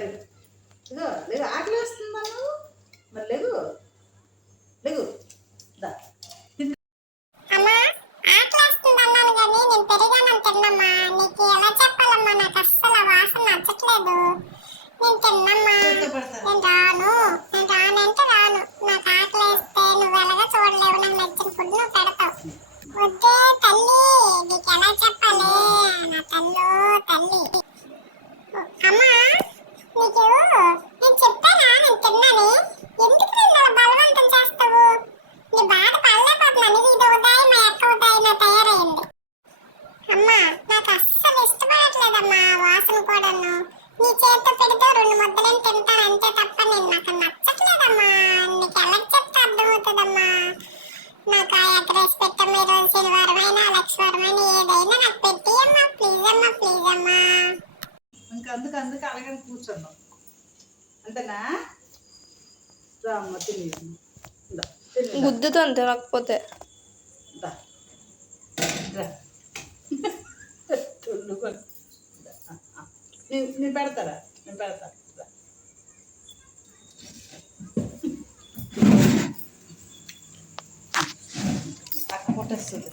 లేగు ఇదో లేగు, ఆకలి వస్తుందా నువ్వు? మరి లేగు లేగు దా. అమ్మా ఆకలేస్తుంది అన్నాను కానీ నేను పెరిగానని తిన్నమ్మా. నీకు ఎలా చెప్పాలమ్మా, నాకు అస్సలు ఆ వాసన నచ్చట్లేదు. నేను తిన్నమ్మా, నేను రానంటే రాను. నాకు ఆకలేస్తే నువ్వు ఎలాగో చూడలేవు, నాకు నచ్చిన ఫుడ్ నువ్వు పెడతావు. వద్దే తల్లి, నీకు ఎలా చెప్పాలి నా తల్లు తల్లి. అమ్మా నీకు నేను చెప్పానా నేను తిన్నాని? ఎందుకు నన్ను అలా బలవంతం చేస్తావు? నీ బాధ పడలేకపోతున్నాను. ఇది ఉదయం మా అక్క ఉదయం తయారైంది. అమ్మా నాకు అస్సలు ఇష్టపడట్లేదమ్మా వాసన కూడాను. నీ చేతితో పెడితే 2 ముద్దలని తింటాను అంతే తప్ప నేను నాకు నచ్చట్లేదమ్మా. నీకు ఎలా చెప్తే అర్థమవుతుందమ్మా? నాకు ఆ ఎగ్ రైస్ పెట్టమ్మా, ఈరోజు శనివారం అయినా లక్ష్మీవారం అయినా ఏదైనా నాకు పెట్టి అమ్మా, ప్లీజ్ అమ్మా ప్లీజ్ అమ్మా. ఇంకా అందుకు అలాగే కూర్చున్నాం అంతేనా? రామ్మ తిని గుద్దుతో తినకపోతే నేను పెడతారా? నేను పెడతా. అక్క పుట్టేస్తుంది.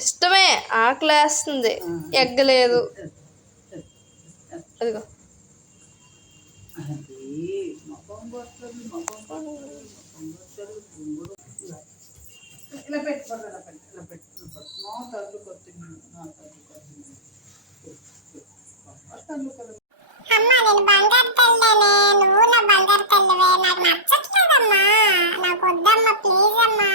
ఇష్టమే, ఆకలేస్తుంది, ఎగ్గలేదు. అదిగో ఇలా పెట్టుకోండి, ఇలా పెట్టుకుని నా తల్లు కొద్దిగా అమ్మా నేను బంగారు తల్లినే, నువ్వు నా బంగారు తల్లివే. నాకు నచ్చట్లేదమ్మా, నాకు వద్దమ్మా ప్లీజ్ అమ్మా.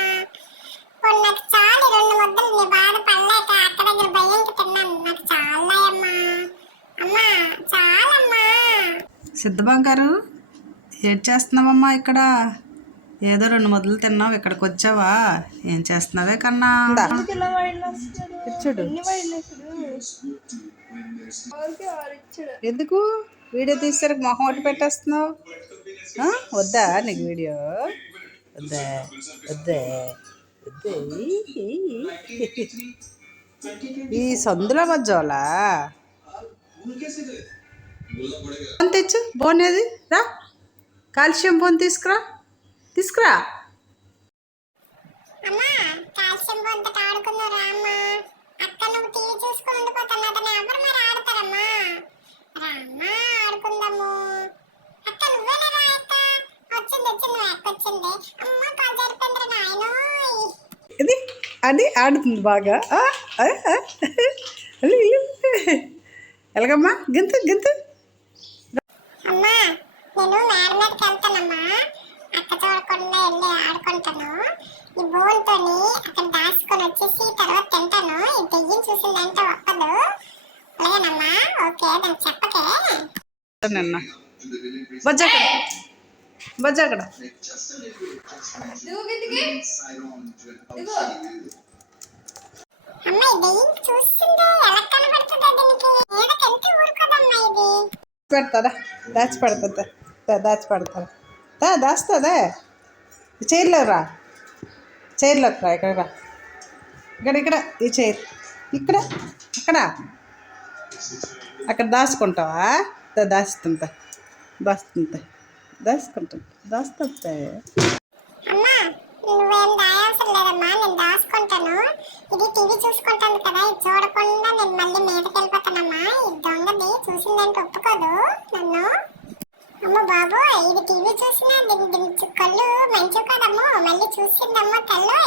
నాకు చాలు 2 ముద్దలు. నీ బాధ పడలేక అక్క దగ్గర భయంకి తిన్నాను. నాకు చాలమ్మా అమ్మా, చాలమ్మా. సిద్ధబంగారు ఏం చేస్తున్నావమ్మా? ఇక్కడ ఏదో 2 ముద్దలు తిన్నావు, ఇక్కడికి వచ్చావా? ఏం చేస్తున్నావే కన్నా? ఎందుకు వీడియో తీసేసరికి మొహం ఒకటి పెట్టేస్తున్నావు? వద్దా నీకు వీడియో? వద్దా వద్దే వద్దే. ఈ సందులో మధ్యలా బోన్ తెచ్చు, బోన్ ఏది? రా, కాల్షియం బోన్ తీసుకురా. అమ్మా కాల్షియం బొంత ఆడుకున్నారా అమ్మా? అక్క నువ్వు టీవీ చూసుకుని ఉండిపోతాను, అతను ఎవరు మరి ఆడతారమ్మా? రామ్మా ఆడుకుందాము. అక్క నువ్వేనా రా అక్క? వచ్చింది నువ్వు అక్క వచ్చింది. అమ్మ కాల్ జరిపోయిందిరా నాయనోయ్. ఇది అది ఆడుతుంది బాగా. ఎలాగమ్మా? గింతు అమ్మా నేను మేడ మీదకి వెళ్తానమ్మా, అక్క చూడకుండా వెళ్ళి ఆడుకుంటాను. ఈ బోన్తోని అక్కడ దాచుకొని వచ్చేసి తర్వాత తింటాను. ఈ దెయ్యం చూసిందంటే ఒప్పదు. అలాగేనమ్మా? ఓకే, దానికి చెప్పకే. నిన్న బజ్జాకడ అమ్మా ఈ దెయ్యం చూసిందే ఎలా కనబడుతుందో దీనికి. ఏడకంటే ఊరుకోదమ్మా ఇది. పెడతాదా? దాచి పెడతా దాస్తుందా? చైర్లోకి రా, ఇక్కడ రా, ఇక్కడ ఈ చైర్ ఇక్కడ అక్కడ దాచుకుంటావా? దాచుకుంటా. అమ్మా నువ్వేం దాయాల్సిన లేదమ్మా, నేను దాచుకుంటాను. ఇది టీవీ చూసుకుంటాను కదా, ఇది చూడకుండా నేను మళ్ళీ మీదకి వెళ్ళిపోతానమ్మా. ఈ దొంగది చూసిందంటే ఒప్పుకోదు నన్ను. అమ్మ బాబు ఇది టీవీ చూసినా దీని కళ్ళు మంచివి కదమ్మో, మళ్ళీ చూసిందమ్మా కళ్ళు.